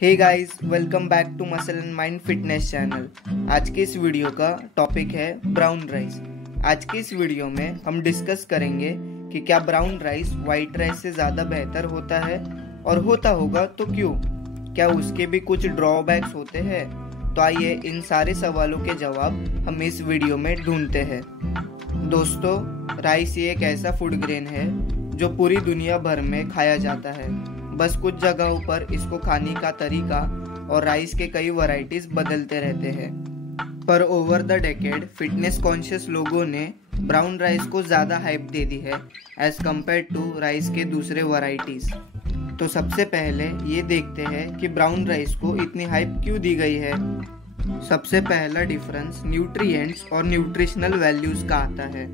Hey guys, welcome back to muscle and mind fitness channel. आज के इस video का टॉपिक है ब्राउन राइस। आज के इस वीडियो में हम डिस्कस करेंगे कि क्या ब्राउन राइस वाइट राइस से ज़्यादा बेहतर होता है, और होता होगा तो क्यों। क्या उसके भी कुछ ड्रॉबैक्स होते हैं? तो आइए इन सारे सवालों के जवाब हम इस वीडियो में ढूंढते हैं। दोस्तों, राइस ये एक ऐसा फूड ग्रेन है जो पूरी दुनिया भर में खाया जाता है। बस कुछ जगहों पर इसको खाने का तरीका और राइस के कई वैरायटीज बदलते रहते हैं। पर over the decade fitness conscious लोगों ने ब्राउन राइस को ज़्यादा हाइप दे दी है एज कम्पेयर टू राइस के दूसरे वैरायटीज। तो सबसे पहले ये देखते हैं कि ब्राउन राइस को इतनी हाइप क्यों दी गई है। सबसे पहला डिफरेंस न्यूट्रिएंट्स और न्यूट्रिशनल वैल्यूज का आता है।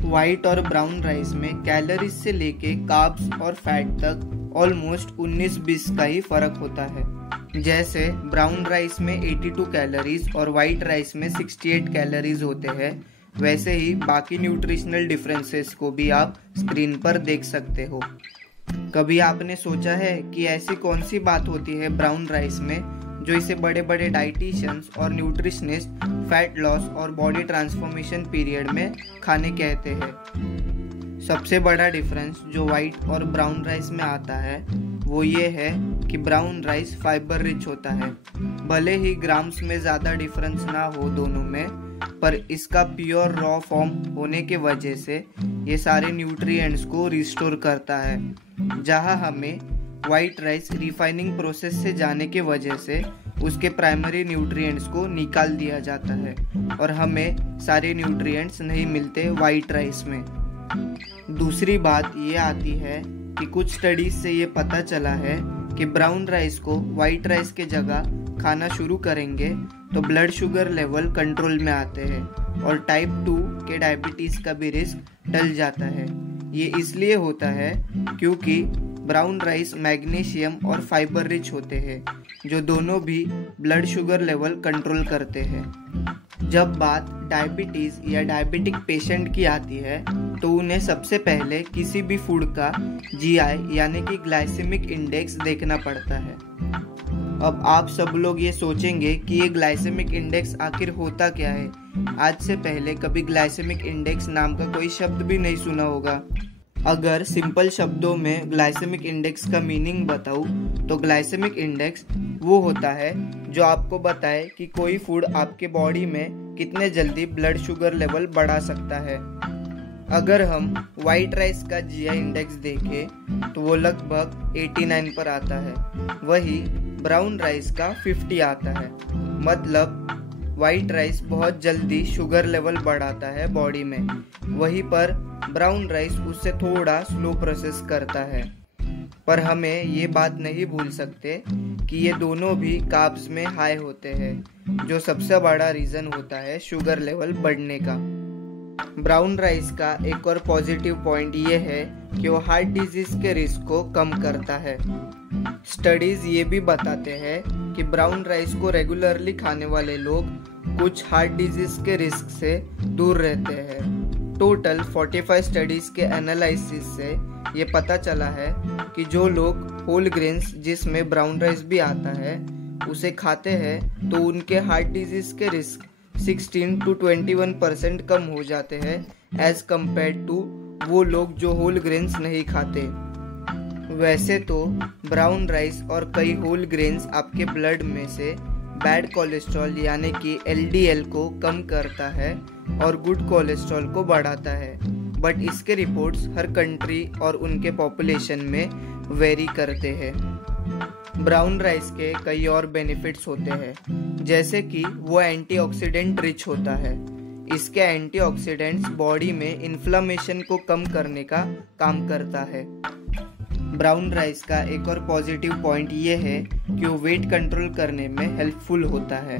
व्हाइट और ब्राउन राइस में कैलोरीज से लेके कार्ब्स और फैट तक ऑलमोस्ट 19-20 का ही फर्क होता है। जैसे ब्राउन राइस में 82 कैलोरीज और व्हाइट राइस में 68 कैलोरीज होते हैं, वैसे ही बाकी न्यूट्रिशनल डिफरेंसेस को भी आप स्क्रीन पर देख सकते हो। कभी आपने सोचा है कि ऐसी कौन सी बात होती है ब्राउन राइस में जो इसे बड़े बड़े डाइटिशियंस और न्यूट्रिशनिस्ट फैट लॉस और बॉडी ट्रांसफॉर्मेशन पीरियड में खाने कहते हैं? सबसे बड़ा डिफरेंस जो वाइट और ब्राउन राइस में आता है वो ये है कि ब्राउन राइस फाइबर रिच होता है। भले ही ग्राम्स में ज़्यादा डिफरेंस ना हो दोनों में, पर इसका प्योर रॉ फॉर्म होने के वजह से ये सारे न्यूट्रिएंट्स को रिस्टोर करता है, जहां हमें वाइट राइस रिफाइनिंग प्रोसेस से जाने के वजह से उसके प्राइमरी न्यूट्रिएंट्स को निकाल दिया जाता है और हमें सारे न्यूट्रिएंट्स नहीं मिलते वाइट राइस में। दूसरी बात ये आती है कि कुछ स्टडीज से ये पता चला है कि ब्राउन राइस को वाइट राइस के जगह खाना शुरू करेंगे तो ब्लड शुगर लेवल कंट्रोल में आते हैं और टाइप 2 के डायबिटीज़ का भी रिस्क टल जाता है। ये इसलिए होता है क्योंकि ब्राउन राइस मैग्नीशियम और फाइबर रिच होते हैं, जो दोनों भी ब्लड शुगर लेवल कंट्रोल करते हैं। जब बात डायबिटीज़ या डायबिटिक पेशेंट की आती है तो उन्हें सबसे पहले किसी भी फूड का जीआई यानी कि ग्लाइसेमिक इंडेक्स देखना पड़ता है। अब आप सब लोग ये सोचेंगे कि ये ग्लाइसेमिक इंडेक्स आखिर होता क्या है। आज से पहले कभी ग्लाइसेमिक इंडेक्स नाम का कोई शब्द भी नहीं सुना होगा। अगर सिंपल शब्दों में ग्लाइसेमिक इंडेक्स का मीनिंग बताऊं तो ग्लाइसेमिक इंडेक्स वो होता है जो आपको बताए कि कोई फूड आपके बॉडी में कितने जल्दी ब्लड शुगर लेवल बढ़ा सकता है। अगर हम वाइट राइस का जीआई इंडेक्स देखें तो वो लगभग 89 पर आता है, वही ब्राउन राइस का 50 आता है। मतलब वाइट राइस बहुत जल्दी शुगर लेवल बढ़ाता है बॉडी में, वहीं पर ब्राउन राइस उससे थोड़ा स्लो प्रोसेस करता है। पर हमें ये बात नहीं भूल सकते कि ये दोनों भी कार्ब्स में हाई होते हैं, जो सबसे बड़ा रीज़न होता है शुगर लेवल बढ़ने का। ब्राउन राइस का एक और पॉजिटिव पॉइंट ये है कि वो हार्ट डिजीज के रिस्क को कम करता है। स्टडीज ये भी बताते हैं कि ब्राउन राइस को रेगुलरली खाने वाले लोग कुछ हार्ट डिजीज के रिस्क से दूर रहते हैं। टोटल 45 स्टडीज के एनालिसिस से ये पता चला है कि जो लोग होल ग्रेन्स जिसमें ब्राउन राइस भी आता है उसे खाते हैं तो उनके हार्ट डिजीज के रिस्क 16 to 21% कम हो जाते हैं एज कम्पेयर टू वो लोग जो होल ग्रेन्स नहीं खाते। वैसे तो ब्राउन राइस और कई होल ग्रेन्स आपके ब्लड में से बैड कोलेस्ट्रॉल यानी कि LDL को कम करता है और गुड कोलेस्ट्रॉल को बढ़ाता है, बट इसके रिपोर्ट्स हर कंट्री और उनके पॉपुलेशन में वेरी करते हैं। ब्राउन राइस के कई और बेनिफिट्स होते हैं, जैसे कि वो एंटीऑक्सीडेंट रिच होता है। इसके एंटीऑक्सीडेंट्स बॉडी में इन्फ्लेमेशन को कम करने का काम करता है। ब्राउन राइस का एक और पॉजिटिव पॉइंट ये है कि वो वेट कंट्रोल करने में हेल्पफुल होता है।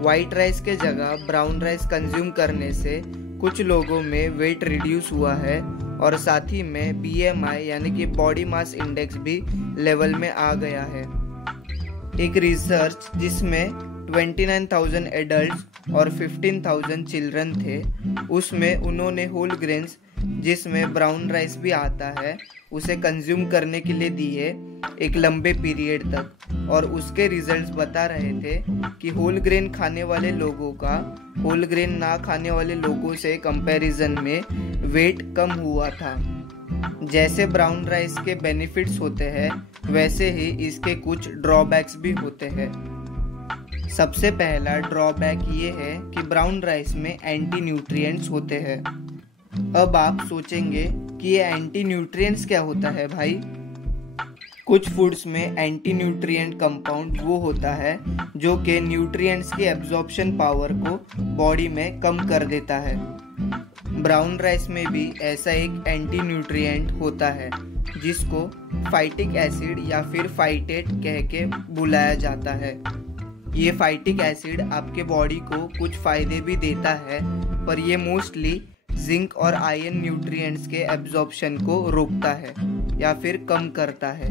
वाइट राइस के जगह ब्राउन राइस कंज्यूम करने से कुछ लोगों में वेट रिड्यूस हुआ है और साथ ही में BMI यानी कि बॉडी मास इंडेक्स भी लेवल में आ गया है। एक रिसर्च जिसमें 29,000 एडल्ट्स और 15,000 चिल्ड्रन थे, उसमें उन्होंने होल ग्रेन्स जिसमें ब्राउन राइस भी आता है, उसे कंज्यूम करने के लिए दिए एक लंबे पीरियड तक, और उसके रिजल्ट्स बता रहे थे कि होल ग्रेन खाने वाले लोगों का होल ग्रेन ना खाने वाले लोगों से कंपैरिजन में वेट कम हुआ था। जैसे ब्राउन राइस के बेनिफिट्स होते हैं, वैसे ही इसके कुछ ड्रॉबैक्स भी होते हैं। सबसे पहला ड्रॉबैक ये है कि ब्राउन राइस में एंटी न्यूट्रिएंट्स होते हैं। अब आप सोचेंगे कि ये एंटी न्यूट्रिएंट्स क्या होता है भाई? कुछ फूड्स में एंटी न्यूट्रिएंट कंपाउंड वो होता है जो कि न्यूट्रिएंट्स की एब्जॉर्प्शन पावर को बॉडी में कम कर देता है। ब्राउन राइस में भी ऐसा एक एंटी न्यूट्रिएंट होता है जिसको फाइटिक एसिड या फिर फाइटेट कह के बुलाया जाता है। ये फाइटिक एसिड आपके बॉडी को कुछ फायदे भी देता है, पर ये मोस्टली जिंक और आयरन न्यूट्रिएंट्स के एब्जॉर्प्शन को रोकता है या फिर कम करता है।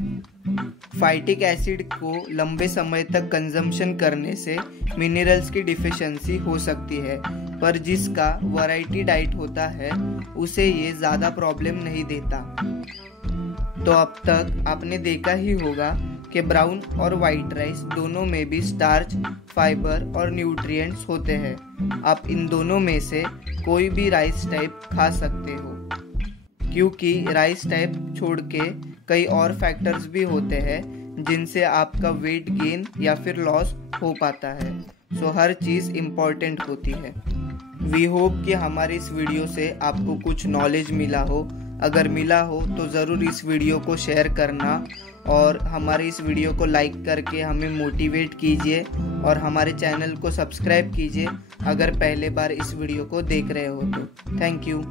फाइटिक एसिड को लंबे समय तक कंजम्पशन करने से मिनरल्स की डिफिशियंसी हो सकती है, पर जिसका वैरायटी डाइट होता है उसे ये ज़्यादा प्रॉब्लम नहीं देता। तो अब तक आपने देखा ही होगा कि ब्राउन और वाइट राइस दोनों में भी स्टार्च, फाइबर और न्यूट्रिएंट्स होते हैं। आप इन दोनों में से कोई भी राइस टाइप खा सकते हो, क्योंकि राइस टाइप छोड़ के कई और फैक्टर्स भी होते हैं जिनसे आपका वेट गेन या फिर लॉस हो पाता है। सो हर चीज़ इम्पॉर्टेंट होती है। वी होप कि हमारी इस वीडियो से आपको कुछ नॉलेज मिला हो। अगर मिला हो तो ज़रूर इस वीडियो को शेयर करना और हमारे इस वीडियो को लाइक करके हमें मोटिवेट कीजिए, और हमारे चैनल को सब्सक्राइब कीजिए अगर पहले बार इस वीडियो को देख रहे हो तो। Thank you.